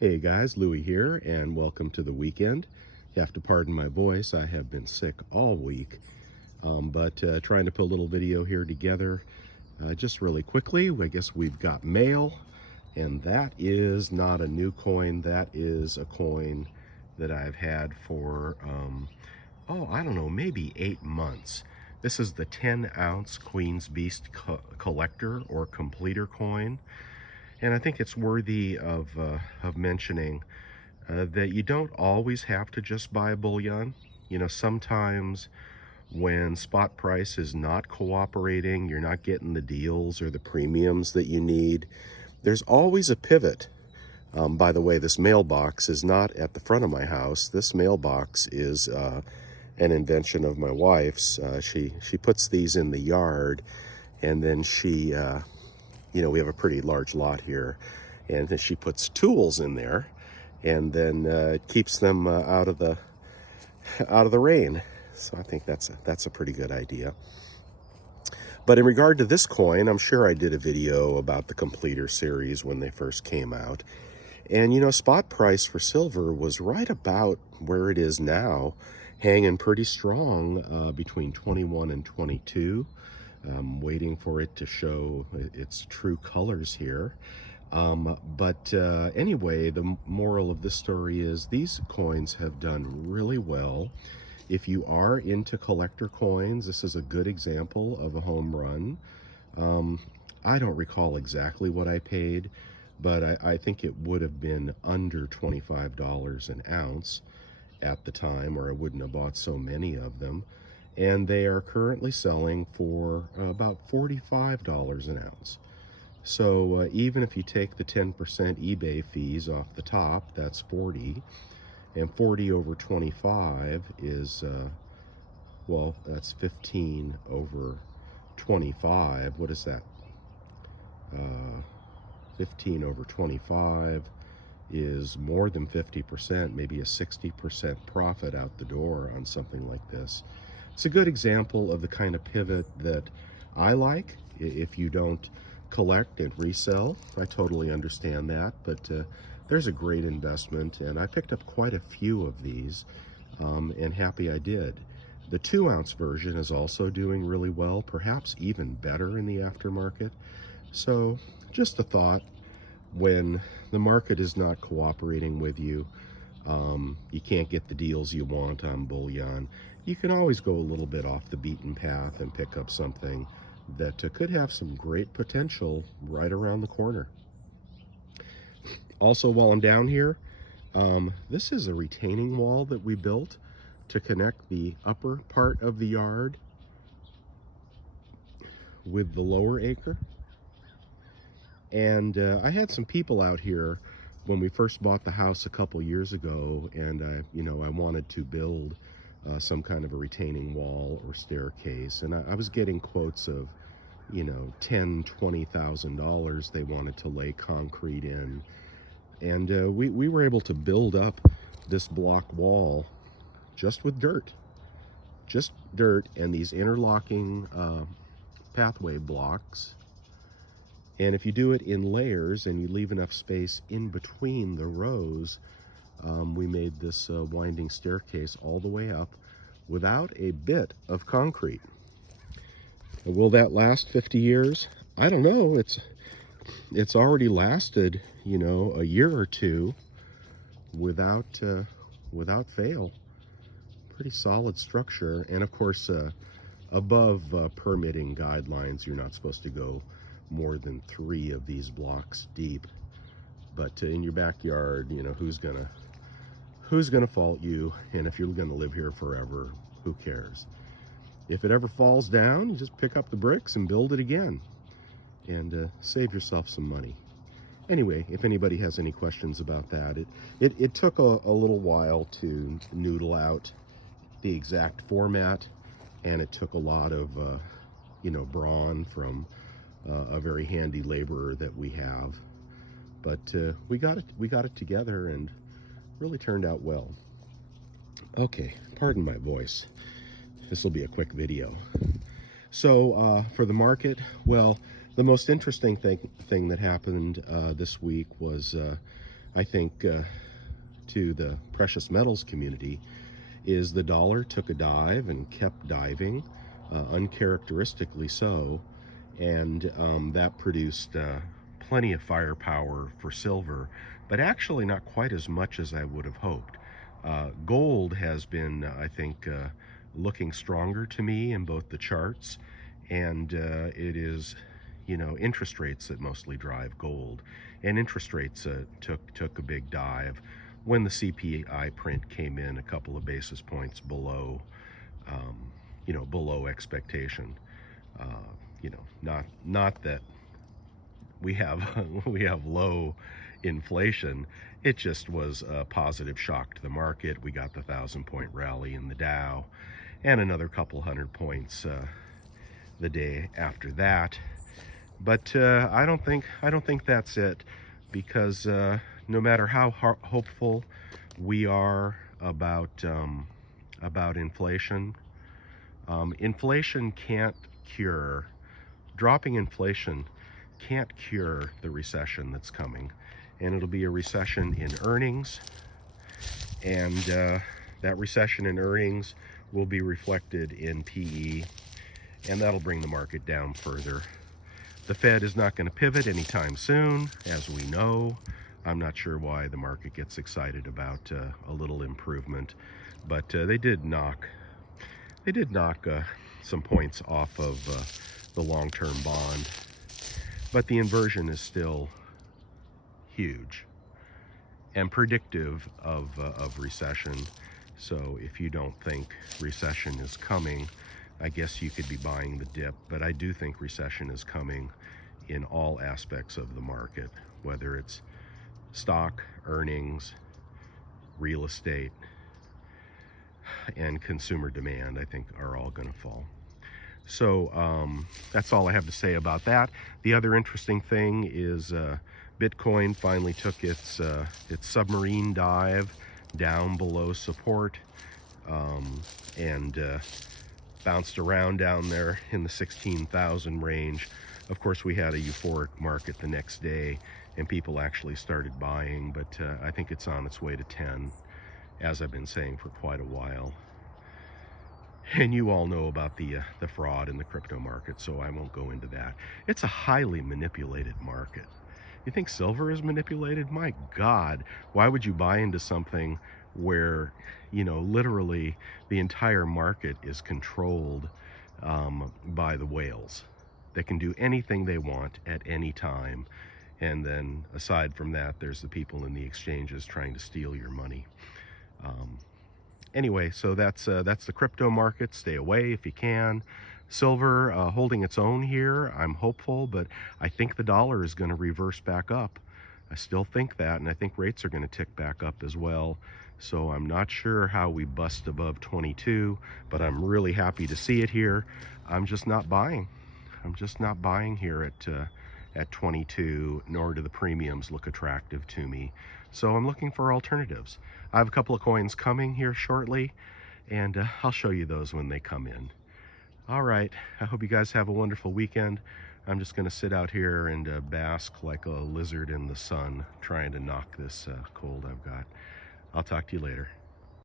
Hey guys, Louie here, and welcome to the weekend. You have to pardon my voice. I have been sick all week, but trying to put a little video here together just really quickly. I guess we've got mail, and that is not a new coin. That is a coin that I've had for, I don't know, maybe 8 months. This is the 10-ounce Queen's Beast collector or completer coin. And I think it's worthy of mentioning that you don't always have to just buy bullion. You know, sometimes when spot price is not cooperating, you're not getting the deals or the premiums that you need, there's always a pivot. By the way, this mailbox is not at the front of my house. This mailbox is an invention of my wife's. She puts these in the yard, and then she we have a pretty large lot here, and then she puts tools in there, and then keeps them out of the rain. So I think that's a pretty good idea. But in regard to this coin, I'm sure I did a video about the completer series when they first came out, and spot price for silver was right about where it is now, hanging pretty strong between 21 and 22. Waiting for it to show its true colors here. Anyway, the moral of this story is these coins have done really well. If you are into collector coins, this is a good example of a home run. I don't recall exactly what I paid, but I think it would have been under $25 an ounce at the time, or I wouldn't have bought so many of them. And they are currently selling for about $45 an ounce. So even if you take the 10% eBay fees off the top, that's 40, and 40 over 25 is, that's 15 over 25. What is that? 15 over 25 is more than 50%, maybe a 60% profit out the door on something like this. It's a good example of the kind of pivot that I like. If you don't collect and resell, I totally understand that, but there's a great investment, and I picked up quite a few of these, and happy I did. The 2-ounce version is also doing really well, perhaps even better in the aftermarket. So just a thought, when the market is not cooperating with you, you can't get the deals you want on bullion, you can always go a little bit off the beaten path and pick up something that could have some great potential right around the corner. Also, while I'm down here, this is a retaining wall that we built to connect the upper part of the yard with the lower acre. And I had some people out here when we first bought the house a couple years ago, and I wanted to build some kind of a retaining wall or staircase, and I was getting quotes of $10,000-$20,000 they wanted to lay concrete in, and we were able to build up this block wall just with dirt and these interlocking pathway blocks. And if you do it in layers and you leave enough space in between the rows, we made this winding staircase all the way up without a bit of concrete. Will that last 50 years? I don't know. It's already lasted, a year or two without fail. Pretty solid structure. And of course, above permitting guidelines, you're not supposed to go more than 3 of these blocks deep. But in your backyard, who's gonna fault you? And if you're gonna live here forever, who cares? If it ever falls down, you just pick up the bricks and build it again, and save yourself some money. Anyway, if anybody has any questions about that, it took a little while to noodle out the exact format, and it took a lot of brawn from a very handy laborer that we have, but we got it together and really turned out well. Okay, pardon my voice. This will be a quick video. So for the market, well, the most interesting thing that happened this week was I think, to the precious metals community is the dollar took a dive and kept diving, uncharacteristically so, and that produced plenty of firepower for silver, but actually not quite as much as I would have hoped. Gold has been, I think, looking stronger to me in both the charts, and it is, interest rates that mostly drive gold, and interest rates took a big dive when the CPI print came in a couple of basis points below, below expectation. Uh, not that we have we have low inflation. It just was a positive shock to the market. We got the 1,000-point rally in the Dow, and another couple hundred points the day after that. But I don't think that's it, because no matter how hopeful we are about inflation, inflation can't cure dropping inflation can't cure the recession that's coming, and it'll be a recession in earnings, and that recession in earnings will be reflected in PE, and that'll bring the market down further. The Fed is not going to pivot anytime soon, as we know. I'm not sure why the market gets excited about a little improvement, but they did knock some points off of the long-term bond, but the inversion is still huge and predictive of recession. So if you don't think recession is coming, I guess you could be buying the dip, but I do think recession is coming in all aspects of the market, whether it's stock, earnings, real estate, and consumer demand, I think are all going to fall. So that's all I have to say about that. The other interesting thing is Bitcoin finally took its submarine dive down below support, and bounced around down there in the 16,000 range. Of course, we had a euphoric market the next day, and people actually started buying, but I think it's on its way to 10, as I've been saying for quite a while. And you all know about the fraud in the crypto market, so I won't go into that. It's a highly manipulated market. You think silver is manipulated? My God, why would you buy into something where, literally the entire market is controlled by the whales that can do anything they want at any time? And then aside from that, there's the people in the exchanges trying to steal your money. Anyway, so that's the crypto market. Stay away if you can. Silver holding its own here. I'm hopeful, but I think the dollar is going to reverse back up. I still think that, and I think rates are going to tick back up as well. So I'm not sure how we bust above 22, but I'm really happy to see it here. I'm just not buying. I'm just not buying here at 22, nor do the premiums look attractive to me. So I'm looking for alternatives. I have a couple of coins coming here shortly, and I'll show you those when they come in. All right, I hope you guys have a wonderful weekend. I'm just going to sit out here and bask like a lizard in the sun, trying to knock this cold I've got. I'll talk to you later.